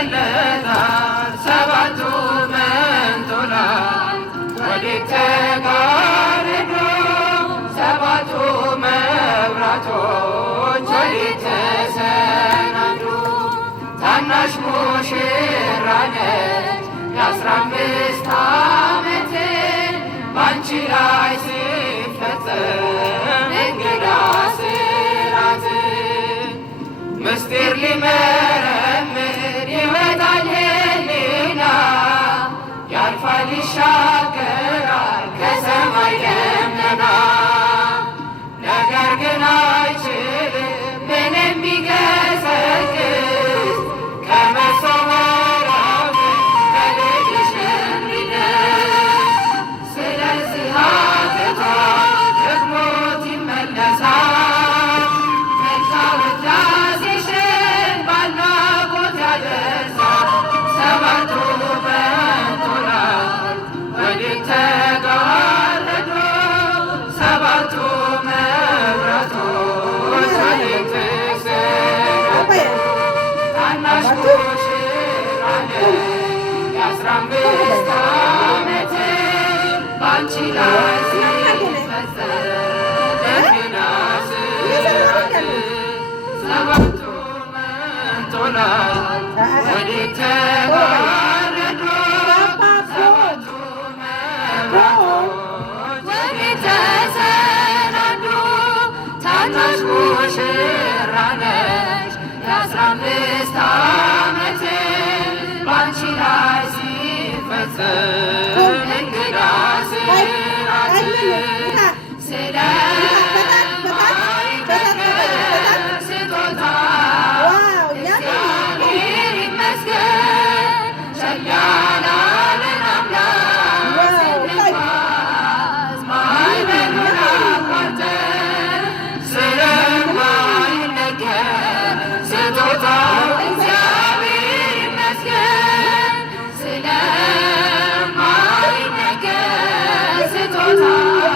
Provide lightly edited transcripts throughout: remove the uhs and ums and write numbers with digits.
ይገለጣል ሰባቱ መንጦላዕት ወዴት ተጋረዱ ሰባቱ መብራቶች ወዴት ተሰናዱ ታናሽ ሙሽራ ነች የ15 ዓመት ባንቺ ላይ ሲፈጸም እንግዳ ስራት ምስጢር ሊመረምር ይወጣል ሕሊና ያልፋል ይሻገራል ከሰማይ ደመና ነገር ግን አይችልም ምንም ቢገሰግስ ከመሰወሪያው ከልጅሽ እንዲደርስ ስለዚህ አቅቶት ደግሞት ይመለሳል መልካ ውዳሴሽን ባድናቆት ያደርሳል ሰባቱ መንጦላዕት ወዴት ተጋረዱ ሰባቱ መብራቶች ወዴት ተሰናዱ ታናሽ ሙሽራ ነች የ15 ዓመት ባንቺ ላይ ሲፈጸም እንግዳ ስራት ሰባቱ መንጦላዕት ወዴት ተጋረዱ ሰባቱ መብራቶች ወዴት ተሰናዱ ታናሽ ሙሽራ ነች የ15 ዓመት ባንቺ ላይ ሲፈጸም እንግዳ ስራት ስለማይነገር ስጦታ እግዚአብሔር ይመስገን ቸል ያላለን አምላክ ስንጓዝ ማዕበሉን አቋርጠን ስለማይነገር ስጦታው እግዚአብሔር ይመስገን ስለማይነገር ስጦታው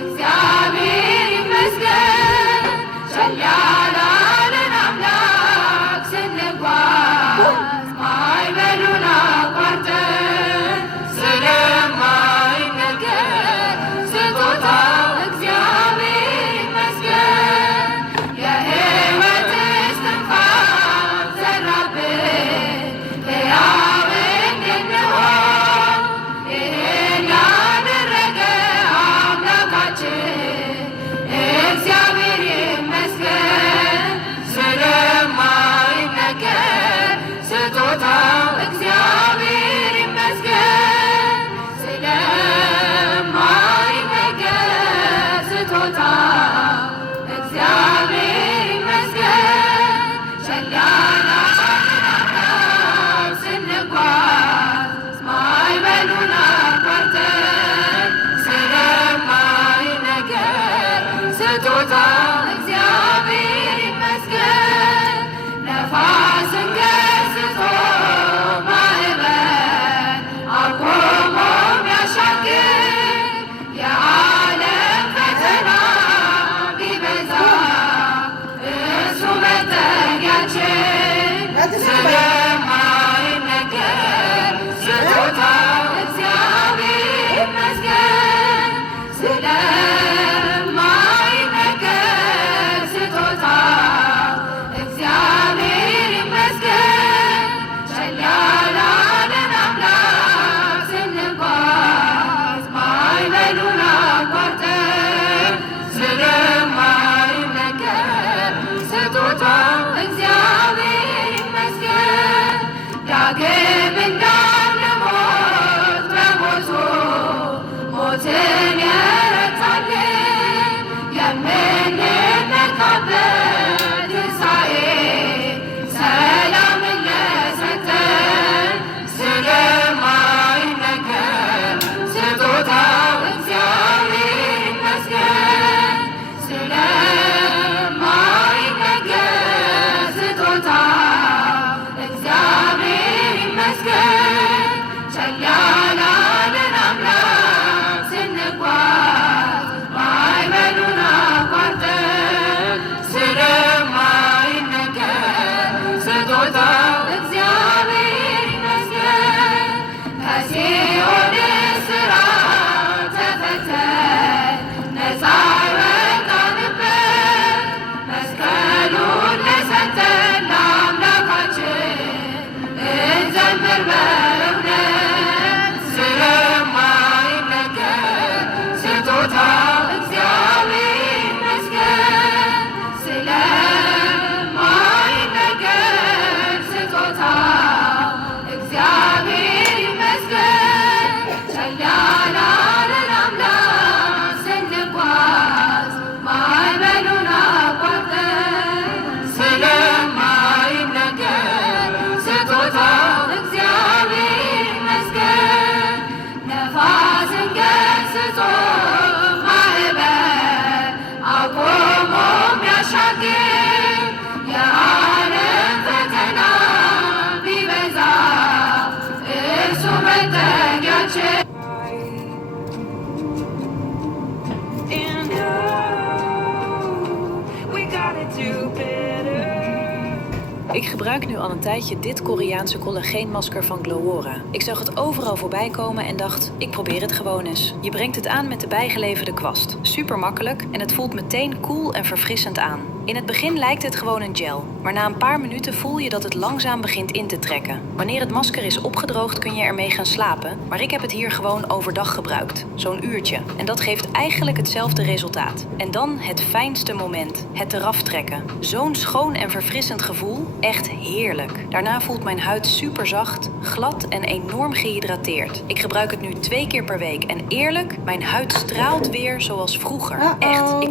እግዚአብሔር ይመስገን ቸል ያላለን አምላክ ስንጓዝ ማዕበሉን አቋርጠን ስለማይነገር ስጦታው እግዚአብሔር ይመስገን የሕይወት እስትንፋስ ዘራብን ሕያው እንድንሆን ይህን ያደረገ አምላካችን እግዚአብሔር ይመስገን ስለማይነገር ስጦታው እግዚአብሔር ይመስገን ስለማይነገር ስጦታው እግዚአብሔር ይመስገን ቸል ያላለን አምላክ ስንጓዝ ማዕበሉን አቋርጠን ስለማይነገር ስጦታው እግዚአብሔር ይመስገን ነፋስን ገስጾ ማዕበል አቆሞ የሚያሻግር የዓለም ፈተና ቢበዛ እሱ መጠጊያችን Ik gebruik nu al een tijdje dit Koreaanse collageenmasker van Glowora. Ik zag het overal voorbij komen en dacht, ik probeer het gewoon eens. Je brengt het aan met de bijgeleverde kwast. Super makkelijk en het voelt meteen koel en verfrissend aan. In het begin lijkt het gewoon een gel, maar na een paar minuten voel je dat het langzaam begint in te trekken. Wanneer het masker is opgedroogd kun je ermee gaan slapen, maar ik heb het hier gewoon overdag gebruikt. Zo'n uurtje. En dat geeft eigenlijk hetzelfde resultaat. En dan het fijnste moment, het eraf trekken. Zo'n schoon en verfrissend gevoel, echt heerlijk. Daarna voelt mijn huid super zacht, glad en enorm gehydrateerd. Ik gebruik het nu 2 keer per week en eerlijk, mijn huid straalt weer zoals vroeger. Echt.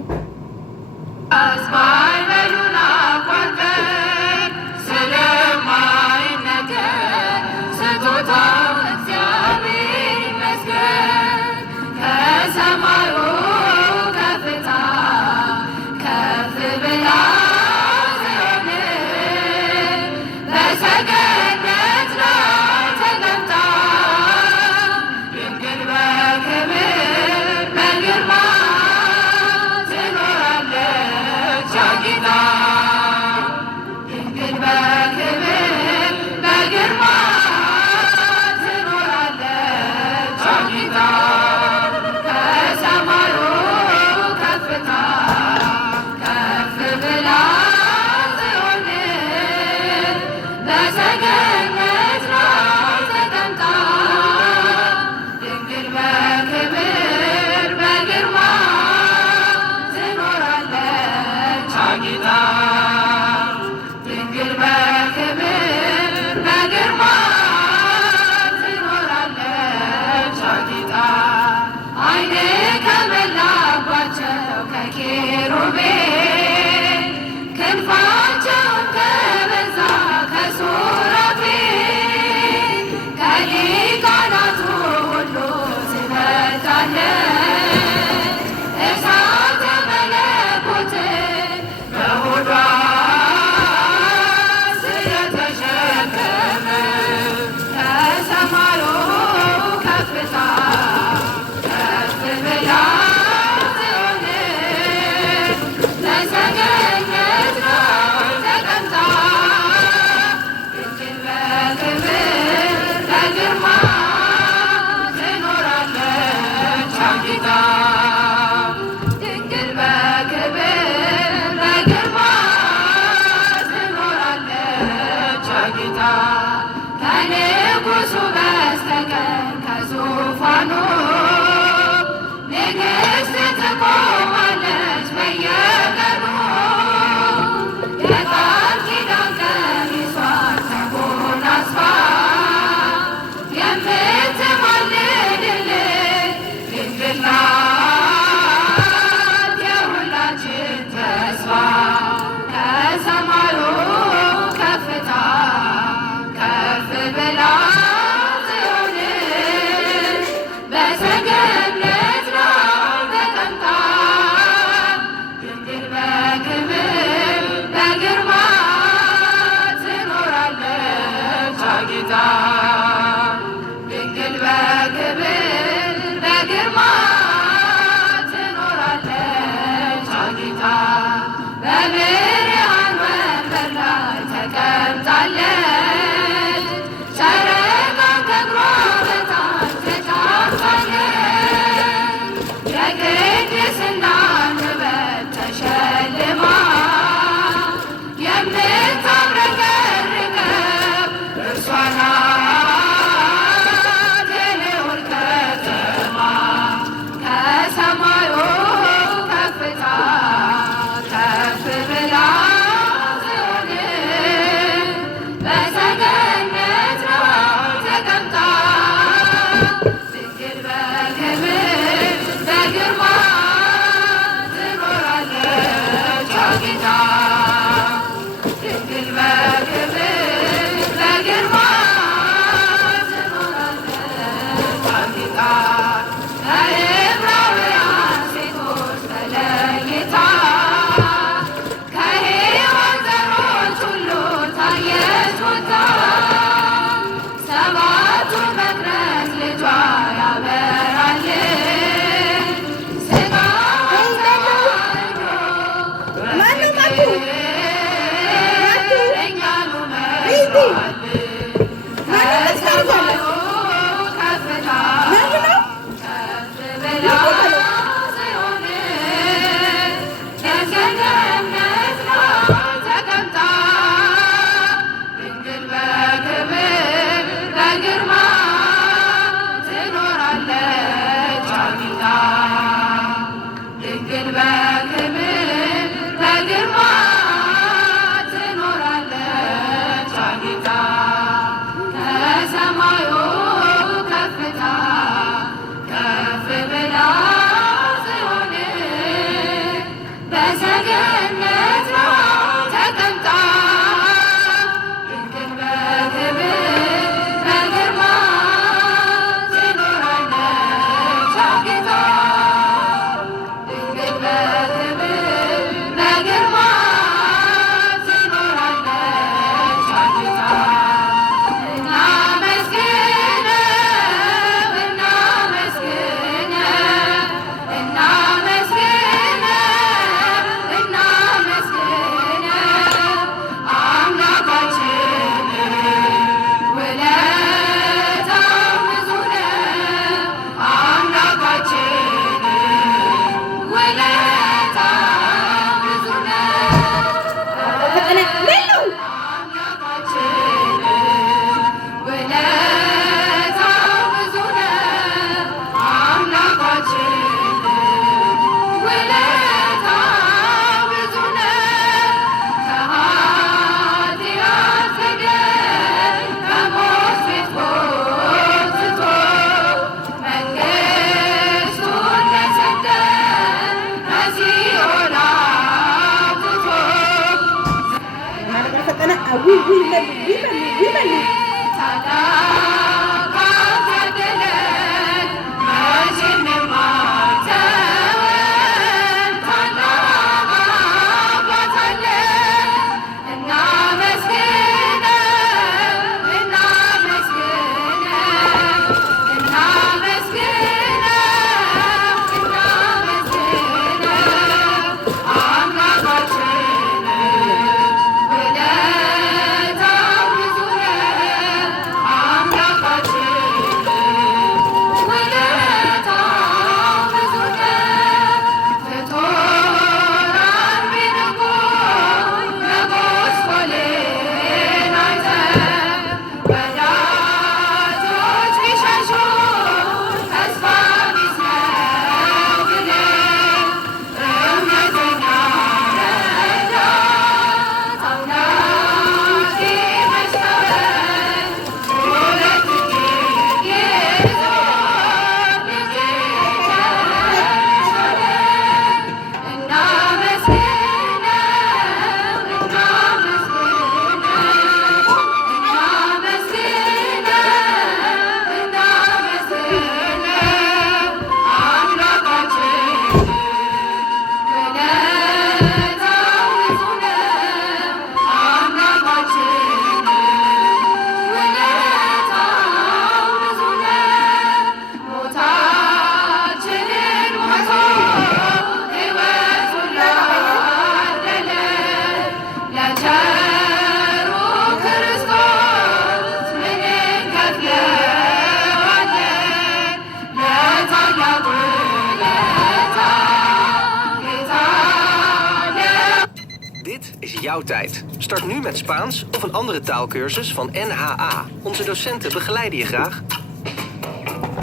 Jouw tijd. Start nu met Spaans of een andere taalkursus van NHA. Onze docenten begeleiden je graag.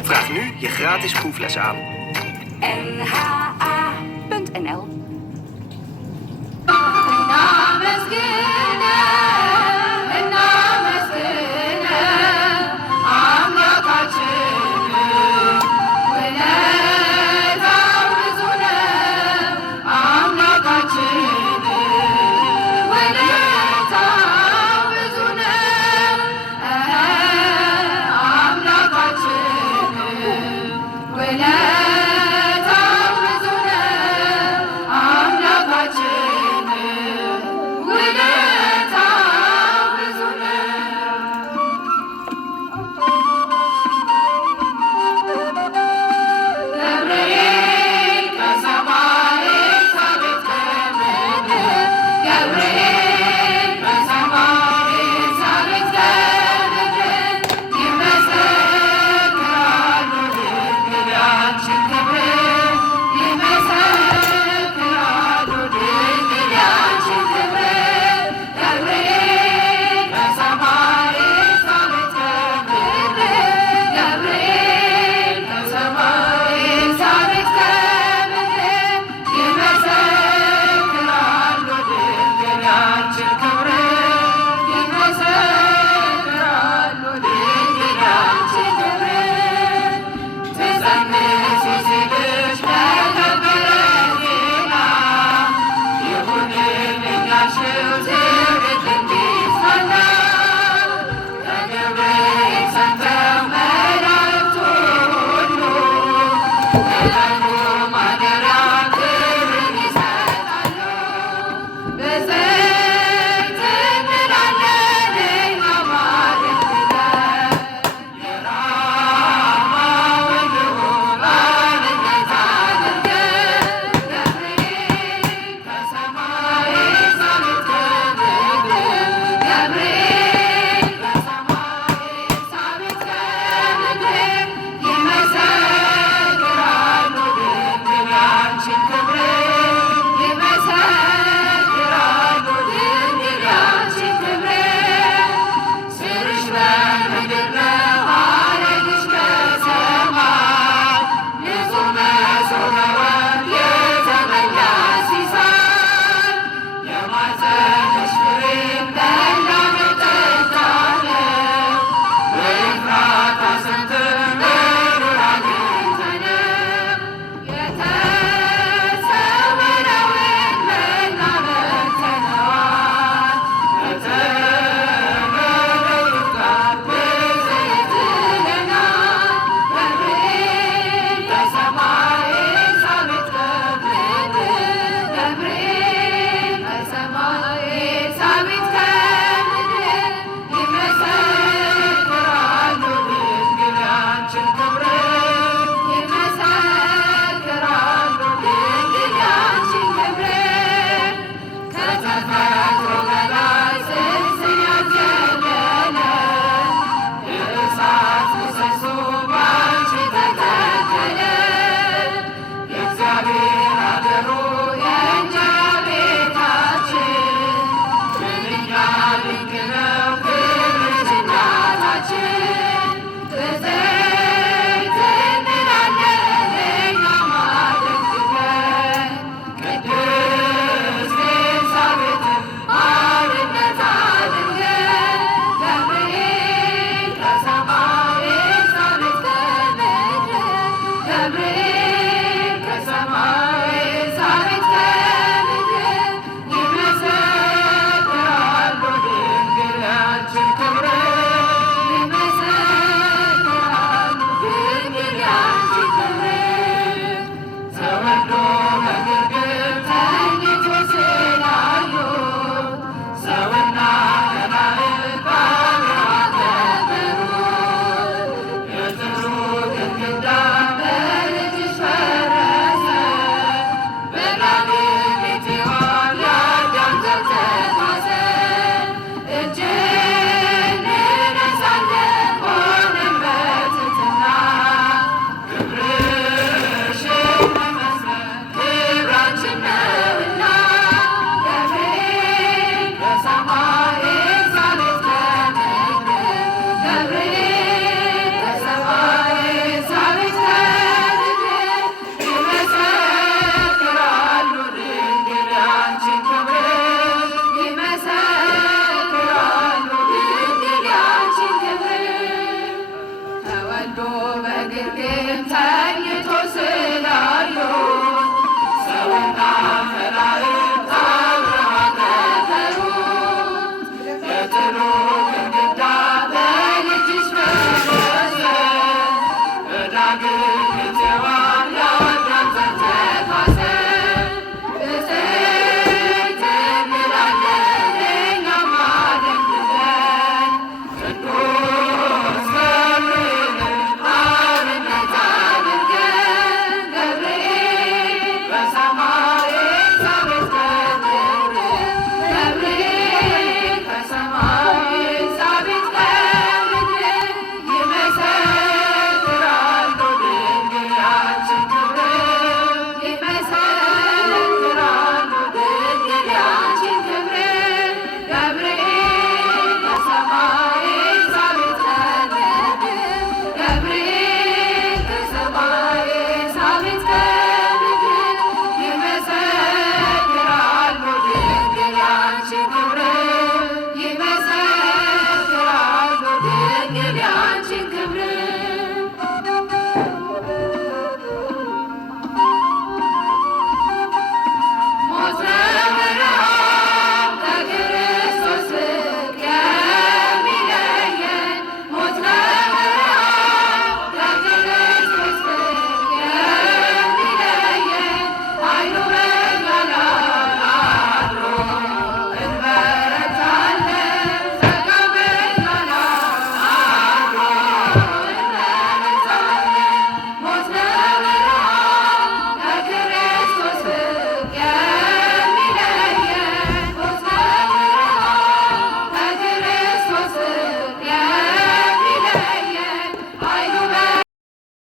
Vraag nu je gratis proefles aan.